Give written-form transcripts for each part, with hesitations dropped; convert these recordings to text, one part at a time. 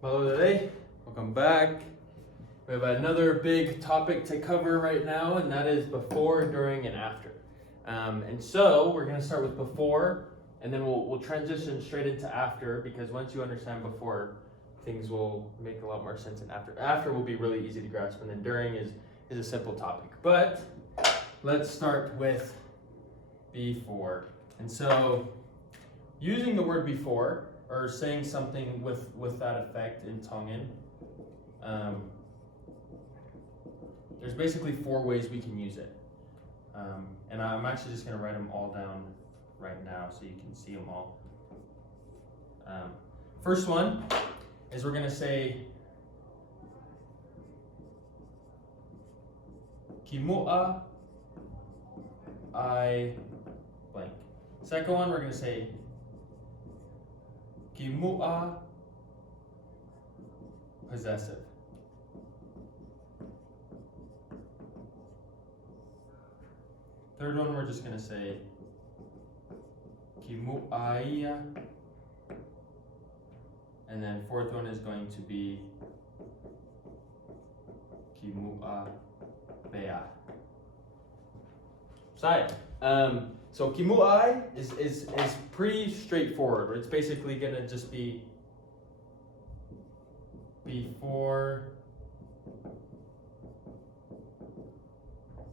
Hello today, welcome back. We have another big topic to cover right now, and that is before, during, and after. And so we're going to start with before, and then we'll transition straight into after, because once you understand before, things will make a lot more sense in after. After will be really easy to grasp, and then during is a simple topic. But let's start with before. And so using the word before, or saying something with that effect in Tongan, there's basically 4 ways we can use it. And I'm actually just going to write them all down right now so you can see them all. First one is we're going to say Kimua I blank. Second one, we're going to say Kimua possessive. Third one, we're just going to say Kimuaia. And then fourth one is going to be Kimua Bea. Side. So Kimuai is pretty straightforward. It's basically gonna just be before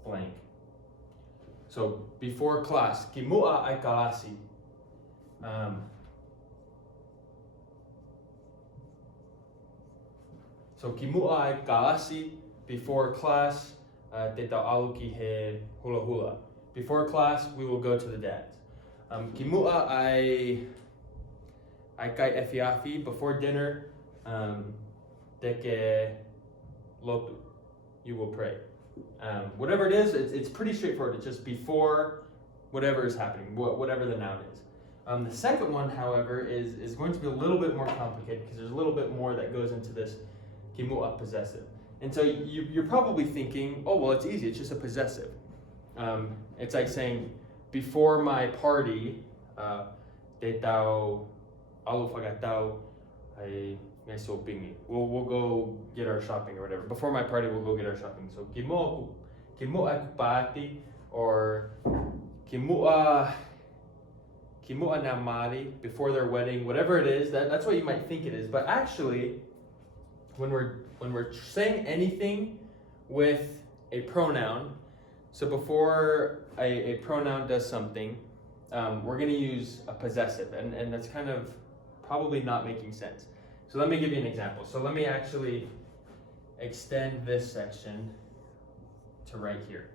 blank. So before class, Kimua ai kalasi. So Kimua ai kalasi, before class, te tau aluki he hula hula. Before class, we will go to the dance. Kimua ai kai efiafi, before dinner, deke lotu, you will pray. Whatever it is, it's pretty straightforward. It's just before whatever is happening, whatever the noun is. The second one, however, is going to be a little bit more complicated because there's a little bit more that goes into this kimua possessive. And so you're probably thinking, oh, well, it's easy. It's just a possessive. It's like saying, before my party, te tau alu whagatau ai ngai sopingi. We'll go get our shopping or whatever. Before my party, we'll go get our shopping. So kimua kupati, or kimua namari, before their wedding, whatever it is. That's what you might think it is. But actually, when we're saying anything with a pronoun, so before a pronoun does something, we're going to use a possessive, and that's kind of probably not making sense. So let me give you an example. So let me actually extend this section to right here.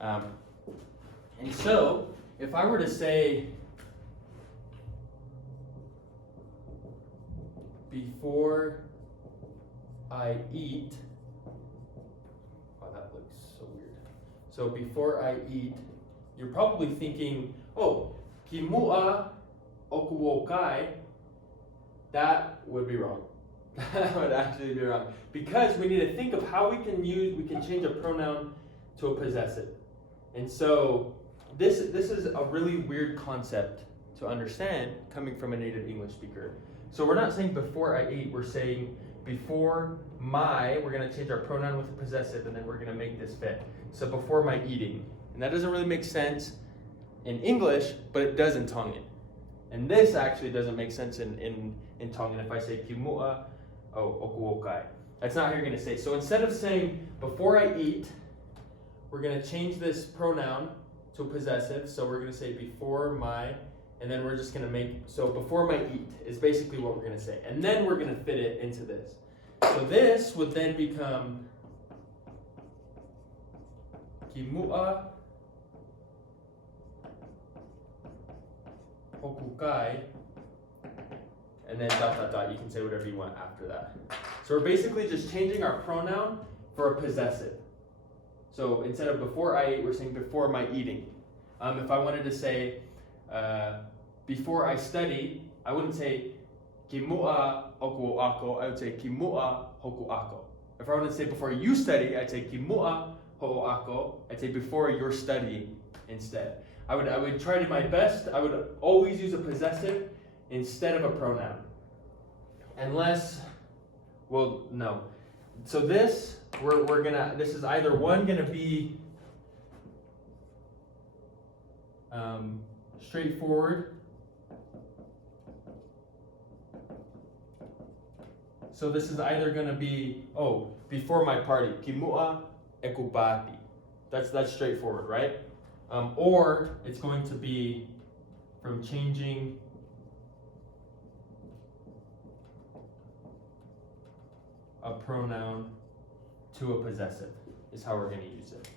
And so if I were to say before I eat, oh, that looks so weird. So before I eat, you're probably thinking, oh, kimua okuokai. That would be wrong. That would actually be wrong. Because we need to think of how we can change a pronoun to a possessive. And so this is a really weird concept to understand coming from a native English speaker. So we're not saying before I eat, we're saying before my, we're going to change our pronoun with a possessive, and then we're going to make this fit. So before my eating. And that doesn't really make sense in English, but it does in Tongan. And this actually doesn't make sense in Tongan if I say kimua okuokai. That's not how you're going to say. So instead of saying before I eat, we're going to change this pronoun to a possessive. So we're going to say before my, and then we're just going to make, so before my eat is basically what we're going to say. And then we're going to fit it into this. So this would then become kimua okukai, and then ... You can say whatever you want after that. So we're basically just changing our pronoun for a possessive. So instead of before I eat, we're saying before my eating. If I wanted to say before I study, I wouldn't say kimua okuako, I would say kimua hokuako. If I wanted to say before you study, I'd say kimua ho'oako. I'd say before you're studying instead. I would try to my best. I would always use a possessive instead of a pronoun. Unless Well, no. So this, this is either one gonna be straightforward. So this is either gonna be, before my party, kimua ekupati. That's straightforward, right? Or it's going to be from changing a pronoun to a possessive is how we're going to use it.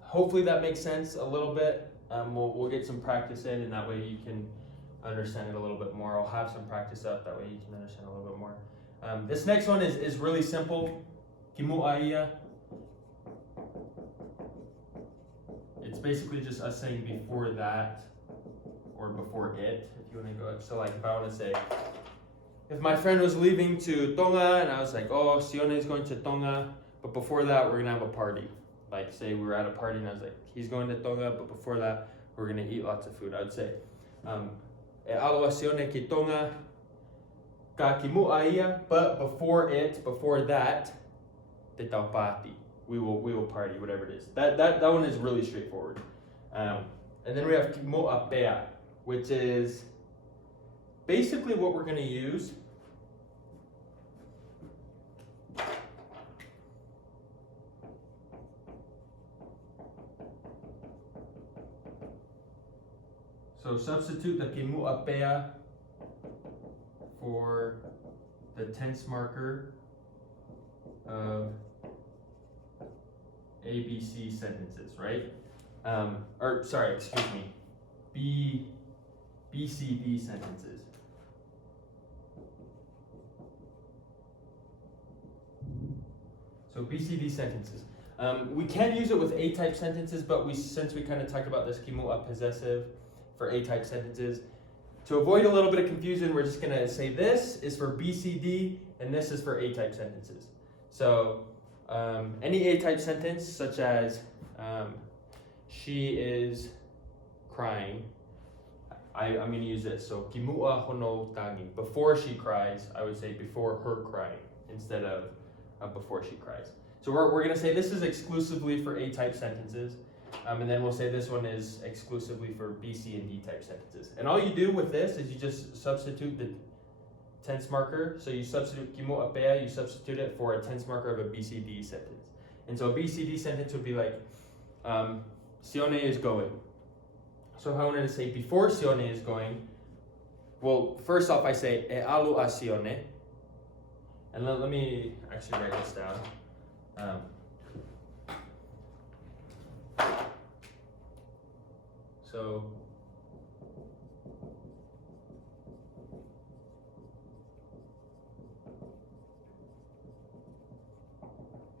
Hopefully that makes sense a little bit. We'll get some practice in, and that way you can understand it a little bit more. I'll have some practice up, that way you can understand a little bit more. This next one is really simple. Kimu'aia. It's basically just us saying before that or before it, if you want to go. So like if I want to say, if my friend was leaving to Tonga and I was like, oh, Sione is going to Tonga, but before that we're going to have a party. Like say we were at a party and I was like, he's going to Tonga, but before that we're going to eat lots of food. I would say, e aloha Sione ki Tonga ka kimu'aia, but before that, te taupati. We will party, whatever it is. That one is really straightforward. And then we have kimo'apea, which is basically what we're going to use. So substitute the kimo'apea for the tense marker of ABC sentences, right? BCD sentences. So BCD sentences. We can use it with A-type sentences, but since we kind of talked about this kimu'a possessive for A-type sentences, to avoid a little bit of confusion, we're just going to say this is for BCD and this is for A-type sentences. So any A-type sentence, such as she is crying, I'm going to use this. So kimu'a hono tangi. Before she cries, I would say before her crying instead of before she cries. So we're going to say this is exclusively for A-type sentences. And then we'll say this one is exclusively for B, C, and D type sentences. And all you do with this is you just substitute the tense marker. So you substitute kimo'apea, you substitute it for a tense marker of a BCD sentence. And so a BCD sentence would be like, Sione is going. So if I wanted to say before Sione is going, well, first off I say, e alu a Sione. And let me actually write this down.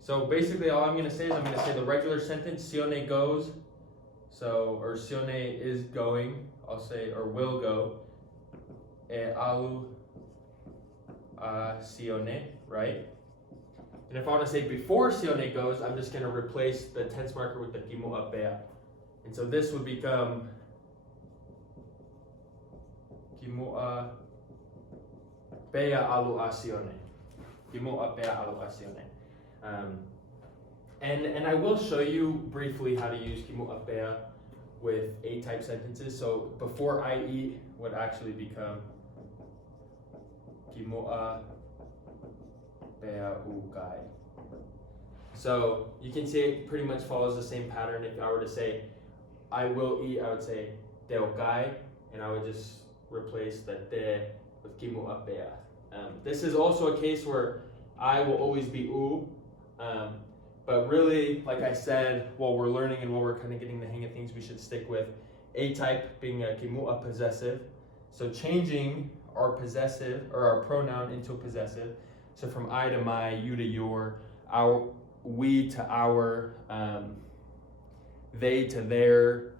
So basically all I'm going to say is I'm going to say the regular sentence, Sione goes, or Sione is going, I'll say, or will go, e alu a Sione, right? And if I want to say before Sione goes, I'm just going to replace the tense marker with the kimo'apea. And so this would become kimo'apea alu a Sione. Kimo'apea alu a Sione. And I will show you briefly how to use kimo'apea with A-type sentences. So before I eat would actually become kimo'apea ukai. So you can see it pretty much follows the same pattern. If I were to say I will eat, I would say te ukai, and I would just replace the te with kimo'apea. This is also a case where I will always be u. But really, like I said, while we're learning and while we're kind of getting the hang of things, we should stick with A-type being a kimu'a possessive. So changing our possessive or our pronoun into a possessive. So from I to my, you to your, our, we to our, they to their,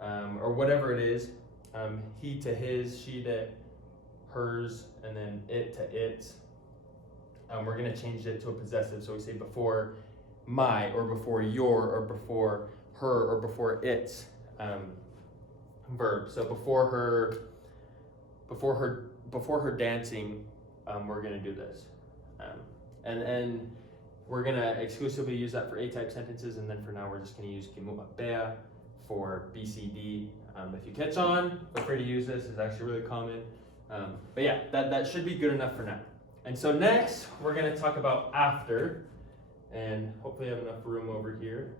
or whatever it is. He to his, she to hers, and then it to its. We're going to change it to a possessive. So we say before my, or before your, or before her, or before its verb. So before her dancing, we're going to do this. And we're going to exclusively use that for A-type sentences, and then for now we're just going to use kimumapea for BCD. If you catch on, feel free to use this. It's actually really common. But yeah, that should be good enough for now. And so next, we're going to talk about after, and hopefully I have enough room over here.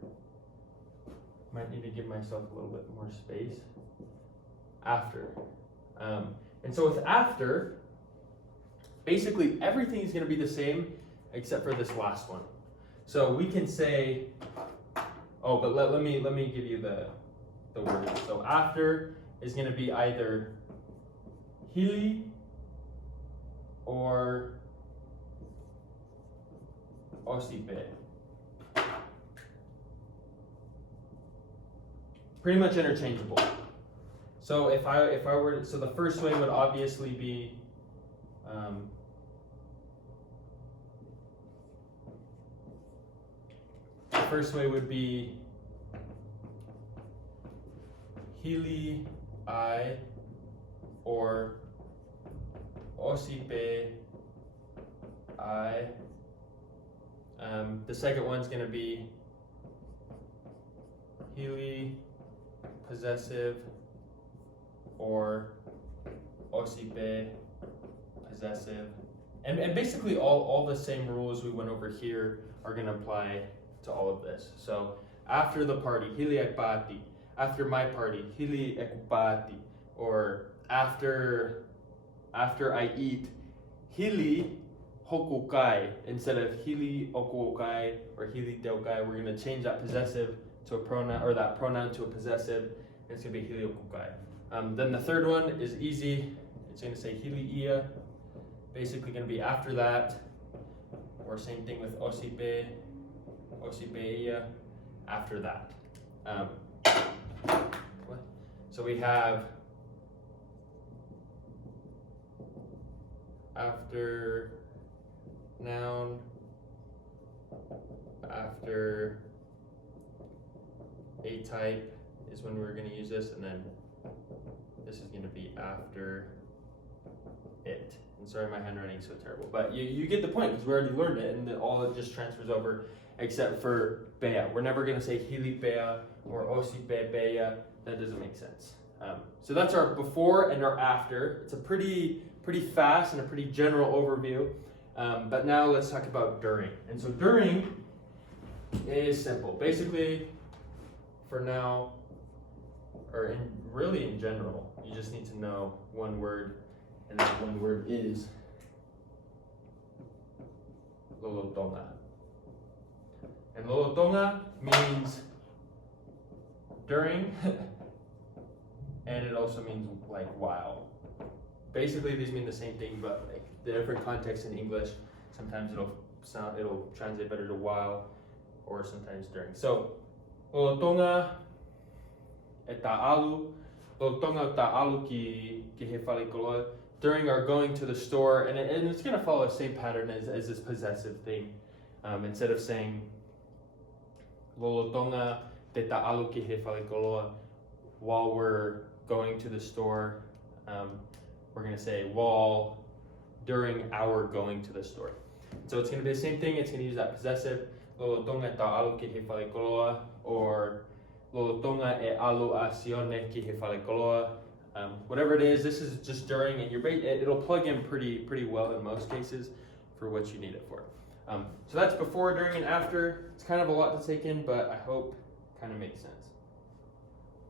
Might need to give myself a little bit more space. After. And so with after, basically everything is going to be the same except for this last one. So we can say, oh, but let me give you the word. So after is going to be either hili or osipe. Pretty much interchangeable. So if I were to, so the first way would obviously be the first way would be hili I or osipe I. The second one's going to be hili possessive or osipe possessive. And basically all the same rules we went over here are going to apply to all of this. So after the party, hili ekpati. After my party, hili ekupati. Or after I eat, hili hokukai. Instead of hili okuokai or hili deukai, we're going to change that possessive to a pronoun, or that pronoun to a possessive. It's going to be hili okukai. Then the third one is easy. It's going to say hili ia. Basically going to be after that. Or same thing with osipe ia. After that. So we have after noun, after A type is when we're going to use this, and then this is going to be after it. And sorry, my handwriting is so terrible, but you get the point because we already learned it, and all it just transfers over except for bea. We're never going to say hili bea or osipe bea. That doesn't make sense. So that's our before and our after. It's a pretty fast and a pretty general overview. But now let's talk about during. And so during is simple. Basically, for now, or really in general, you just need to know one word, and that one word is lolotonga. And lolotonga means during, and it also means like while. Basically, these mean the same thing, but like the different contexts in English. Sometimes it'll translate better to while, or sometimes during. So, lolotonga e ta'alu, lolotonga ta'alu ki he whalikoloa, during our going to the store, and it's going to follow the same pattern as this possessive thing. Instead of saying lolotonga te ta'alu ki he whalikoloa while we're going to the store, we're going to say while during our going to the store. So it's going to be the same thing. It's going to use that possessive lolotonga ta'alu ki he whalikoloa, or lolotonga e alu asione ki he whalikoloa. Whatever it is, this is just during, and it'll plug in pretty well in most cases for what you need it for. So that's before, during, and after. It's kind of a lot to take in, but I hope it kind of makes sense.